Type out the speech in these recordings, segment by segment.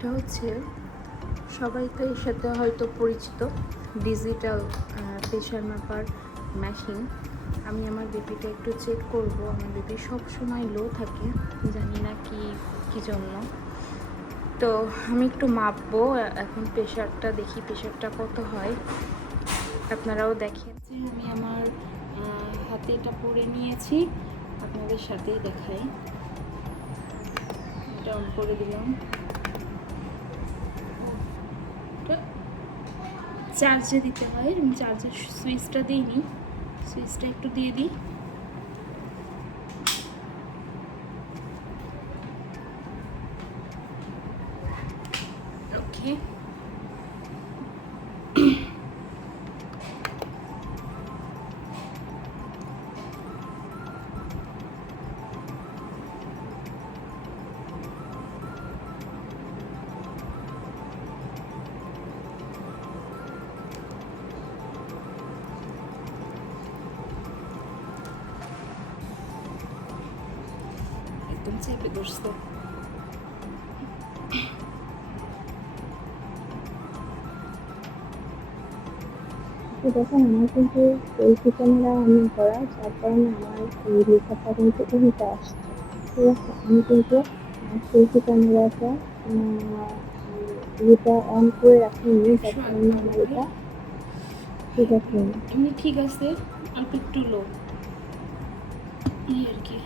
এটা হচ্ছে সবাই তো এর সাথে হয়তো পরিচিত, ডিজিটাল প্রেশার মাপার মেশিন। আমি আমার বেবিটা একটু চেক করব। আমার বেবি সব সময় লো থাকে, জানি না কি জন্য। তো আমি একটু মাপবো এখন প্রেশারটা, দেখি প্রেশারটা কত হয়, আপনারাও দেখেন। আমি আমার হাতে এটা পরে নিয়েছি, আপনাদের সাথে দেখাই। এটা অন করে দিলাম। চার্জে দিতে হয়, আমি চার্জের সুইচটা দিইনি, সুইচটা একটু দিয়ে দিই। ওকে, একদম চেপে ধরছে। দেখেন আমার কিন্তু সেলফি ক্যামেরা অন করা, যার কারণে আমার এই লেখাটা কিন্তু উল্টা আসছে। ঠিক আছে, আমি কিন্তু সেলফি ক্যামেরাটা এটা অন করে রাখিনি, যার কারণে আমার এটা ঠিক আছে। এমনি ঠিক আছে, আর একটু লো এই আর কি।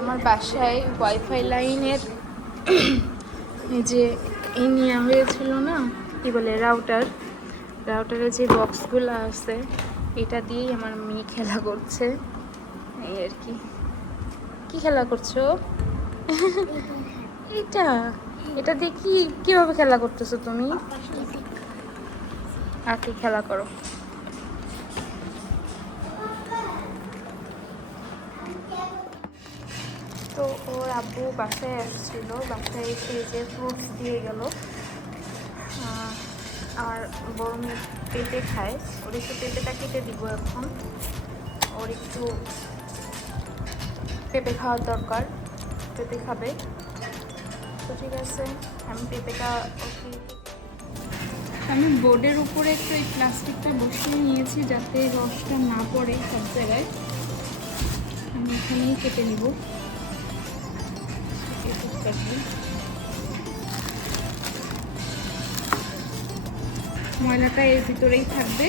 আমার বাসায় ওয়াইফাই লাইনের যে এই নেওয়া হয়েছিল না, কি বলে, রাউটারের যে বক্সগুলো আছে, এটা দিয়েই আমার মেয়ে খেলা করছে এই আর কি। কি খেলা করছো? এটা এটা দিয়ে কিভাবে খেলা করতেছো তুমি? আকে খেলা করো। তো ওর আব্বু বাসায় আসছিল, বাসায় এসে যে ফ্রুটস দিয়ে গেল। আর বড় মেয়ে পেঁপে খায়, ওর একটু পেঁপেটা কেটে দিব এখন। ওর একটু পেঁপে খাওয়ার দরকার, পেঁপে খাবে। তো ঠিক আছে, আমি পেঁপেটা ওকে, আমি বোর্ডের উপরে একটু এই প্লাস্টিকটা বসিয়ে নিয়েছি যাতে রসটা না পড়ে সব জায়গায়। আমি এখানেই কেটে নিব। ময়লাটা এর ভিতরেই থাকবে।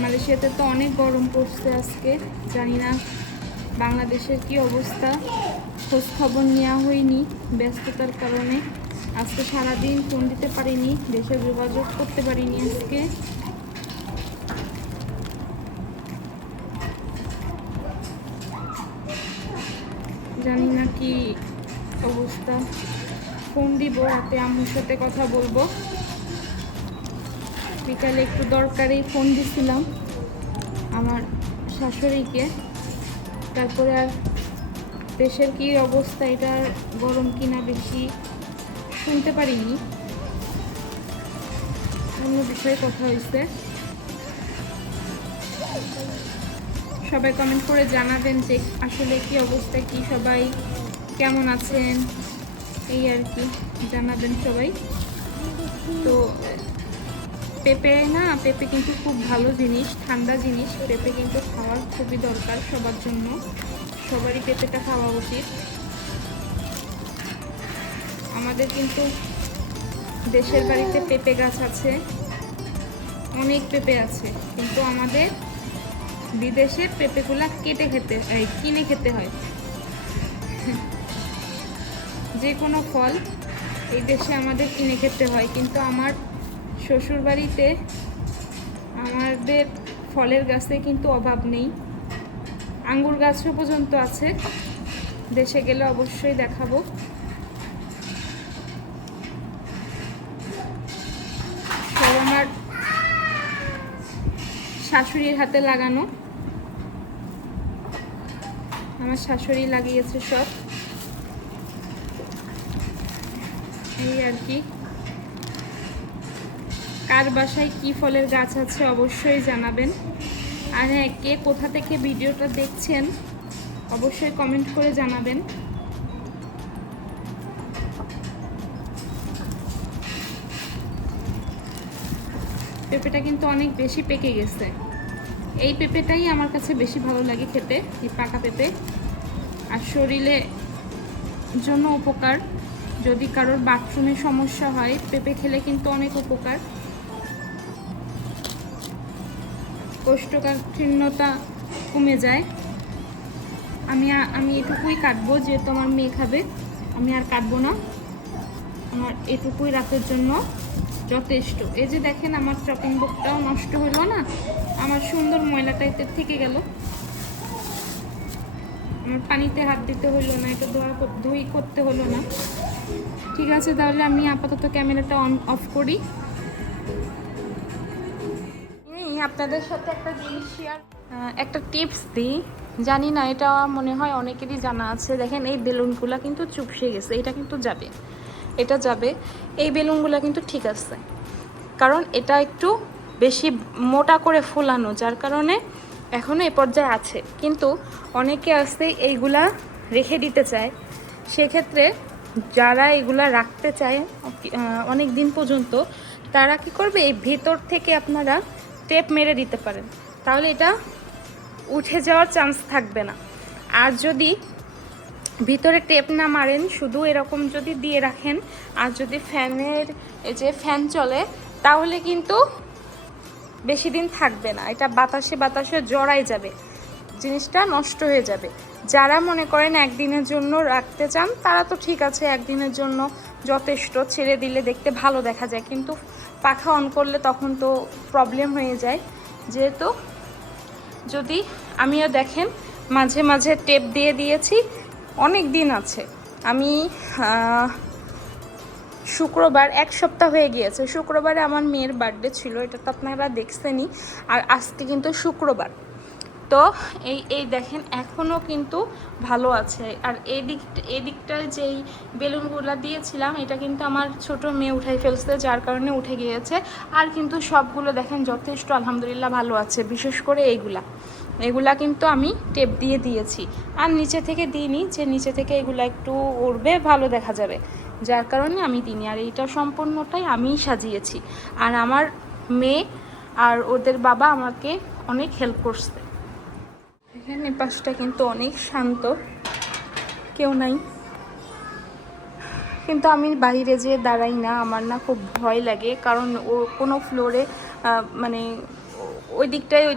মালয়েশিয়াতে তো অনেক গরম পড়ছে আজকে, জানি না বাংলাদেশের কি অবস্থা, খোঁজ খবর নেওয়া হয়নি ব্যস্ততার কারণে। আজকে সারাদিন ফোন দিতে পারিনি, দেশে যোগাযোগ করতে পারিনি আজকে। জানি না কি অবস্থা, ফোন দিব রাতে, আম্মুর সাথে কথা বলবো। বিকালে একটু দরকারি ফোন দিছিলাম আমার শাশুড়িকে। তারপরে আর দেশের কি অবস্থা, এটার গরম কিনা বেশি শুনতে পারিনি, অন্য বিষয়ে কথা হয়েছে। সবাই কমেন্ট করে জানাবেন যে আসলে কি অবস্থা, কি সবাই কেমন আছেন, এই আর কি জানাবেন সবাই। তো পেঁপে কিন্তু খুব ভালো জিনিস, ঠান্ডা জিনিস। পেঁপে কিন্তু খাওয়ার খুবই দরকার সবার জন্য, সবারই পেঁপেটা খাওয়া উচিত। আমাদের কিন্তু দেশের বাড়িতে পেঁপে গাছ আছে, অনেক পেঁপে আছে, কিন্তু আমাদের বিদেশে পেঁপেগুলা কিনে খেতে হয়। যে কোনো ফল এই দেশে আমাদের কিনে খেতে হয়, কিন্তু আমার শ্বশুর বাড়িতে আমাদের ফলের গাছে কিন্তু অভাব নেই, আঙ্গুর গাছও পর্যন্ত আছে। দেশে গেলে অবশ্যই দেখাবো। সব আমার শাশুড়ির হাতে লাগানো, আমার শাশুড়ি লাগিয়েছে সব, এই আর কি। কার বাসায় কি ফলের গাছ আছে অবশ্যই জানাবেন। আর হ্যাঁ, কে কোথা থেকে ভিডিওটা দেখছেন অবশ্যই কমেন্ট করে জানাবেন। পেঁপেটা কিন্তু অনেক বেশি পেকে গেছে। এই পেঁপেটাই আমার কাছে বেশি ভালো লাগে খেতে, এই পাকা পেঁপে। আর শরীরে জন্য উপকার, যদি কারোর বাথরুমে সমস্যা হয় পেঁপে খেলে কিন্তু অনেক উপকার। কোষ্ঠকাঠিন্যতা কমে যায়। আমি এটুকুই কাটবো, যেহেতু আমার মেয়ে খাবে, আমি আর কাটবো না। আমার এটুকুই রাতের জন্য যথেষ্ট। এই যে দেখেন আমার চপিং বোর্ডটাও নষ্ট হলো না, আমার সুন্দর ময়লাটা এতে থেকে গেল। আমার পানিতে হাত দিতে হলো না, এটা ধুই করতে হলো না। ঠিক আছে, তাহলে আমি আপাতত ক্যামেরাটা অফ করি। আপনাদের সাথে একটা জিনিস শেয়ার, একটা টিপস দিই। জানি না, এটা মনে হয় অনেকেরই জানা আছে। দেখেন এই বেলুনগুলো কিন্তু চুপসে গেছে, এটা কিন্তু যাবে, এটা যাবে। এই বেলুনগুলো কিন্তু ঠিক আছে, কারণ এটা একটু বেশি মোটা করে ফুলানো, যার কারণে এখনও এ পর্যায়ে আছে। কিন্তু অনেকে আছে এইগুলা রেখে দিতে চায়। সেক্ষেত্রে যারা এগুলা রাখতে চায় অনেক দিন পর্যন্ত, তারা কি করবে, এই ভেতর থেকে আপনারা টেপ মেরে দিতে পারেন, তাহলে এটা উঠে যাওয়ার চান্স থাকবে না। আর যদি ভিতরে টেপ না মারেন, শুধু এরকম যদি দিয়ে রাখেন, আর যদি ফ্যানের যে ফ্যান চলে, তাহলে কিন্তু বেশি দিন থাকবে না, এটা বাতাসে বাতাসে জড়াই যাবে, জিনিসটা নষ্ট হয়ে যাবে। যারা মনে করেন একদিনের জন্য রাখতে চান, তারা তো ঠিক আছে, একদিনের জন্য যথেষ্ট, ছেড়ে দিলে দেখতে ভালো দেখা যায়। কিন্তু পাখা অন করলে তখন তো প্রবলেম হয়ে যায়। যেহেতু যদি আমিও দেখেন মাঝে মাঝে টেপ দিয়ে দিয়েছি, অনেক দিন আছে। আমি শুক্রবার, এক সপ্তাহ হয়ে গিয়েছে, শুক্রবারে আমার মেয়ের বার্থডে ছিল, এটা তো আপনারা দেখছেনই। আর আজকে কিন্তু শুক্রবার, তো এই দেখেন এখনও কিন্তু ভালো আছে। আর এই দিকটায় যেই বেলুনগুলো দিয়েছিলাম, এটা কিন্তু আমার ছোট মেয়ে উঠাই ফেলছে, যার কারণে উঠে গিয়েছে। আর কিন্তু সবগুলো দেখেন যথেষ্ট আলহামদুলিল্লাহ ভালো আছে। বিশেষ করে এগুলা কিন্তু আমি টেপ দিয়ে দিয়েছি, আর নিচে থেকে দিইনি, যে নিচে থেকে এগুলা একটু উড়বে, ভালো দেখা যাবে, যার কারণে আমি দিইনি। আর এইটা সম্পূর্ণটাই আমিই সাজিয়েছি। আর আমার মেয়ে আর ওদের বাবা আমাকে অনেক হেল্প করছে। এখানে পাশটা কিন্তু অনেক শান্ত, কেউ নাই। কিন্তু আমি বাইরে যেয়ে দাঁড়াই না, আমার না খুব ভয় লাগে, কারণ ও কোনো ফ্লোরে মানে ওই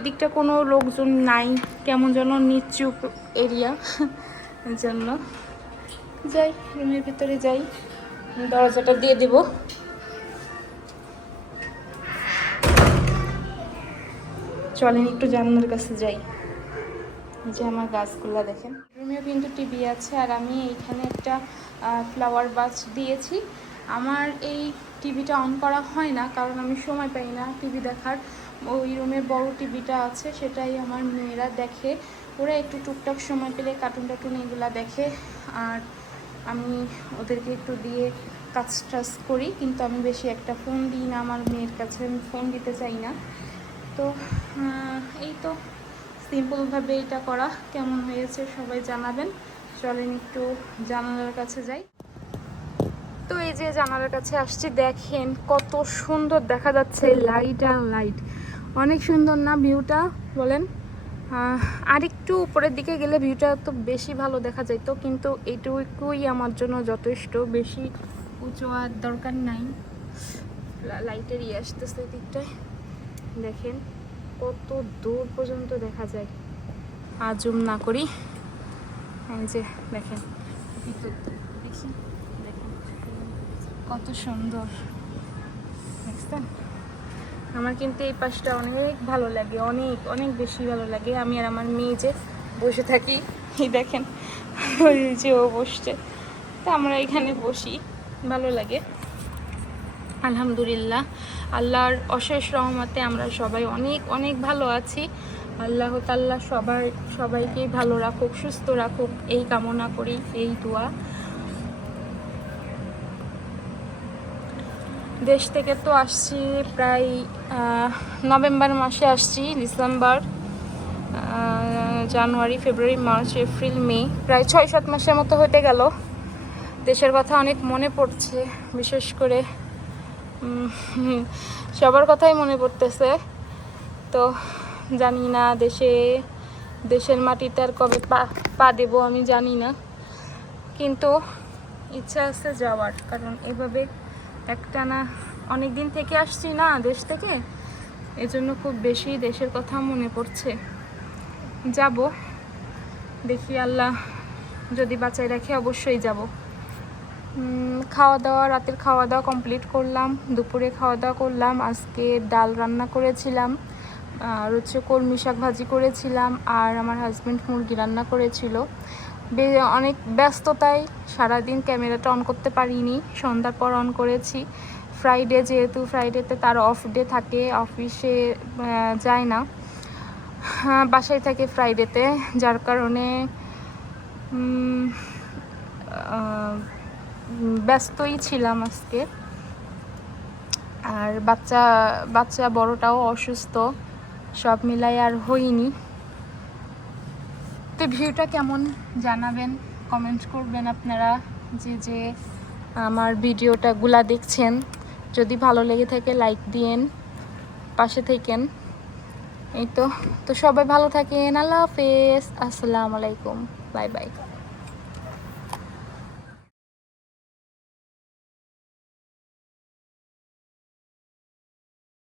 দিকটা কোনো লোকজন নাই, কেমন যেন নিচু এরিয়া, জন্য যাই, রুমের ভিতরে যাই, দরজাটা দিয়ে দেব। চলেন একটু জানলার কাছে যাই। যে আমার গাছগুলো দেখেন, রুমেও কিন্তু টিভি আছে, আর আমি এইখানে একটা ফ্লাওয়ার বাস দিয়েছি। আমার এই টিভিটা অন করা হয় না, কারণ আমি সময় পাই না টিভি দেখার। ওই রুমে বড় টিভিটা আছে, সেটাই আমার মেয়েরা দেখে। ওরা একটু টুকটাক সময় পেলে কার্টুন এগুলো দেখে, আর আমি ওদেরকে একটু দিয়ে কাজ টাজ করি। কিন্তু আমি বেশি একটা ফোন দিই না আমার মেয়ের কাছে, আমি ফোন দিতে চাই না। তো এই তো সিম্পলভাবে এটা করা। কেমন হয়েছে সবাই জানাবেন। চলেন একটু জানালার কাছে যাই। তো এই যে জানালার কাছে আসছি, দেখেন কত সুন্দর দেখা যাচ্ছে, লাইট আর লাইট, অনেক সুন্দর না ভিউটা বলেন? আর একটু উপরের দিকে গেলে ভিউটা তো বেশি ভালো দেখা যেত, কিন্তু এইটুকুই আমার জন্য যথেষ্ট, বেশি উঁচু আর দরকার নাই। লাইটের আসতেছে দিকটায়, দেখেন কত দূর পর্যন্ত দেখা যায়। আর জুম না করি, এই যে দেখেন, দেখি দেখেন কত সুন্দর দেখছেন। আমার কিন্তু এই পাশটা অনেক ভালো লাগে, অনেক অনেক বেশি ভালো লাগে। আমি আর আমার মেয়ে যে বসে থাকি, এই দেখেন ওই যে ও বসছে, তো আমরা এখানে বসি, ভালো লাগে। আলহামদুলিল্লাহ, আল্লাহর অশেষ রহমতে আমরা সবাই অনেক অনেক ভালো আছি। আল্লাহ তাআলা সবাইকেই ভালো রাখুক, সুস্থ রাখুক, এই কামনা করি, এই দোয়া। দেশ থেকে তো আসছি প্রায় নভেম্বর মাসে আসছি, ডিসেম্বর, জানুয়ারি, ফেব্রুয়ারি, মার্চ, এপ্রিল, মে, প্রায় 6-7 মাসের মতো হতে গেল। দেশের কথা অনেক মনে পড়ছে, বিশেষ করে সবার কথাই মনে পড়তেছে। তো জানি না দেশের মাটিতে আর কবে পা দেবো আমি জানি না, কিন্তু ইচ্ছা আছে যাওয়ার। কারণ এভাবে একটানা অনেক দিন থেকে আসছি না দেশ থেকে, এজন্য খুব বেশি দেশের কথা মনে পড়ছে। যাব, দেখি আল্লাহ যদি বাঁচাই রাখে অবশ্যই যাব। রাতের খাওয়া দাওয়া কমপ্লিট করলাম, দুপুরে খাওয়া দাওয়া করলাম। আজকে ডাল রান্না করেছিলাম, আর হচ্ছে কলমি শাক ভাজি করেছিলাম, আর আমার হাজব্যান্ড মুরগি রান্না করেছিল। অনেক ব্যস্ততায় সারাদিন ক্যামেরাটা অন করতে পারিনি, সন্ধ্যার পর অন করেছি। ফ্রাইডে যেহেতু, ফ্রাইডেতে তার অফ ডে থাকে, অফিসে যায় না, বাসায় থাকে ফ্রাইডেতে, যার কারণে ব্যস্তই ছিলাম আজকে। আর বাচ্চা বড়টাও অসুস্থ, সব মিলাই আর হইনি। তো ভিউটা কেমন জানাবেন, কমেন্ট করবেন আপনারা, যে আমার ভিডিওটাগুলা দেখছেন। যদি ভালো লেগে থাকে লাইক দিয়েন, পাশে থাকেন। এই তো সবাই ভালো থাকেন। আল্লাহ হাফেজ, আসসালামু আলাইকুম, বাই বাই।